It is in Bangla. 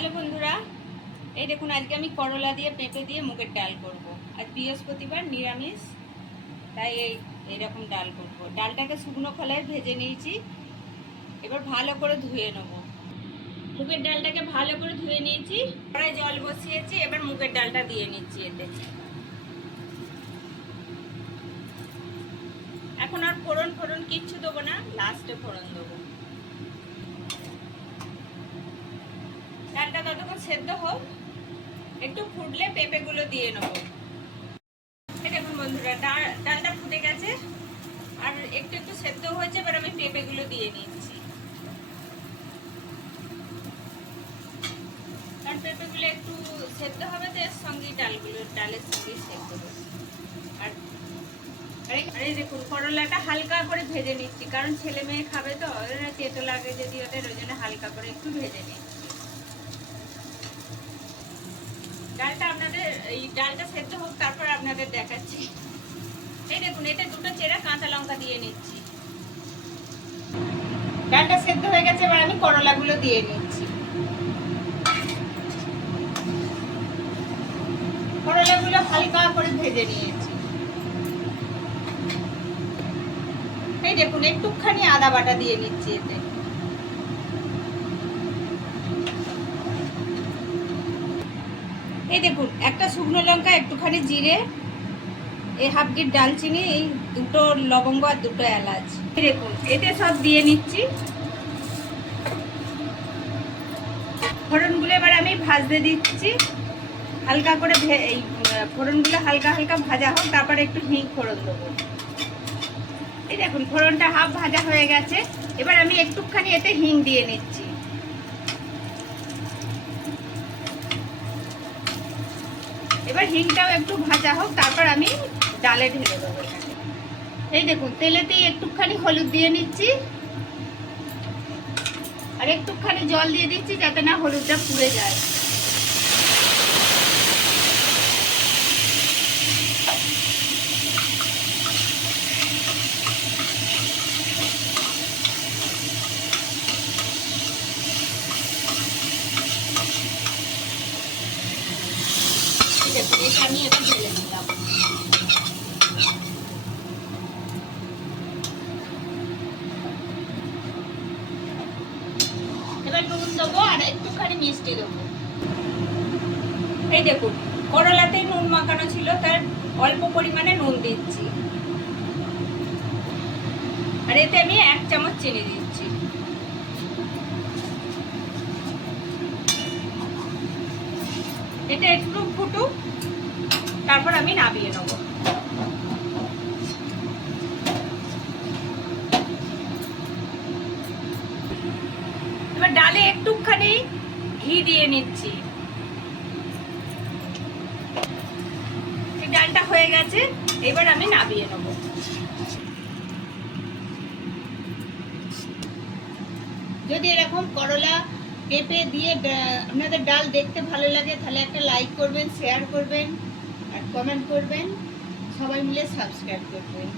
হ্যালো বন্ধুরা, এই দেখুন, আজকে আমি করলা দিয়ে, পেঁপে দিয়ে মুগের ডাল করব। আজ বৃহস্পতিবার, নিরামিষ, তাই এই, এইরকম ডাল করব। ডালটাকে শুকনো খোলায় ভেজে নিয়েছি, এবার ভালো করে ধুয়ে নেব মুগের ডালটাকে ভালো করে ধুয়ে নিয়েছি কড়াই জল বসিয়েছি, এবার মুগের ডালটা দিয়ে নিচ্ছি এতে এখন আর ফোড়ন ফোড়ন কিচ্ছু দেবো না, লাস্টে ফোড়ন দেবো ডালটা ততক্ষণ সেদ্ধ হোক, একটু ফুটলে পেঁপেগুলো দিয়ে নেব। দেখুন বন্ধুরা, ডাল, ডালটা ফুটে গেছে, আর একটু একটু সেদ্ধ হয়েছে, এবার আমি পেঁপেগুলো দিয়ে নিচ্ছি। কারণ পেঁপেগুলো একটু সেদ্ধ হবে, তো এর সঙ্গেই ডালগুলো, ডালের সঙ্গেই সেদ্ধ হবে। আর এই দেখুন, করলাটা হালকা করে ভেজে নিচ্ছি, কারণ ছেলে মেয়ে খাবে তো, ওরা তেতো লাগে যদি ওদের, ওই জন্য হালকা করে একটু ভেজে নিচ্ছি ডালটা আপনাদের এই ডালটা সেদ্ধ হোক, তারপর আপনাদের দেখাচ্ছি। এই দেখুন, এতে দুটো চেরা কাঁচা লঙ্কা দিয়ে নিচ্ছি। ডালটা সেদ্ধ হয়ে গেছে, এবার আমি করলাগুলো দিয়ে নিচ্ছি। করলাগুলো হালকা করে ভেজে নিয়েছি। এই দেখুন, একটুখানি আদা বাটা দিয়ে নিচ্ছি এতে। এই দেখুন, একটা শুকনো লঙ্কা, একটুখানি জিরে এই হাফ গিট ডালচিনি, এই দুটো লবঙ্গ আর দুটো এলাচ। দেখুন, এতে সব দিয়ে নিচ্ছি। ফোড়নগুলো এবার আমি ভাজতে দিচ্ছি। হালকা করে এই ফোড়নগুলো হালকা হালকা ভাজা হোক, তারপরে একটু হিং ফোড়ন দেবো। এই দেখুন, ফোড়নটা হাফ ভাজা হয়ে গেছে। এবার আমি একটুখানি এতে হিং দিয়ে নিচ্ছি। এবার হিংটাও একটু ভাজা হোক, তারপর আমি ডালে ঢেলে দেবো। এই দেখুন, তেলেতেই একটুখানি হলুদ দিয়ে নিচ্ছি। আর একটুখানি জল দিয়ে দিচ্ছি যাতে না হলুদটা পুড়ে যায়। এটা ঢেলে এবার নুন দেবো আর একটুখানি মিষ্টি দেবো। এই দেখুন, করলাতেই নুন মাখানো ছিল, তার অল্প পরিমাণে নুন দিচ্ছি। আর এতে আমি এক চামচ চিনি দিচ্ছি। এটা একটু ফুটুক তারপর আমি নামিয়ে নেব। এবার ডালে একটুখানি ঘি দিয়ে নিচ্ছি। ডালটা হয়ে গেছে, এবার আমি নামিয়ে নেব। যদি এরকম করলা পেঁপে দিয়ে আপনাদের ডাল দেখতে ভালো লাগে, তাহলে একটা লাইক করবেন শেয়ার করবেন। আর কমেন্ট করবেন। সবাই মিলে সাবস্ক্রাইব করবেন।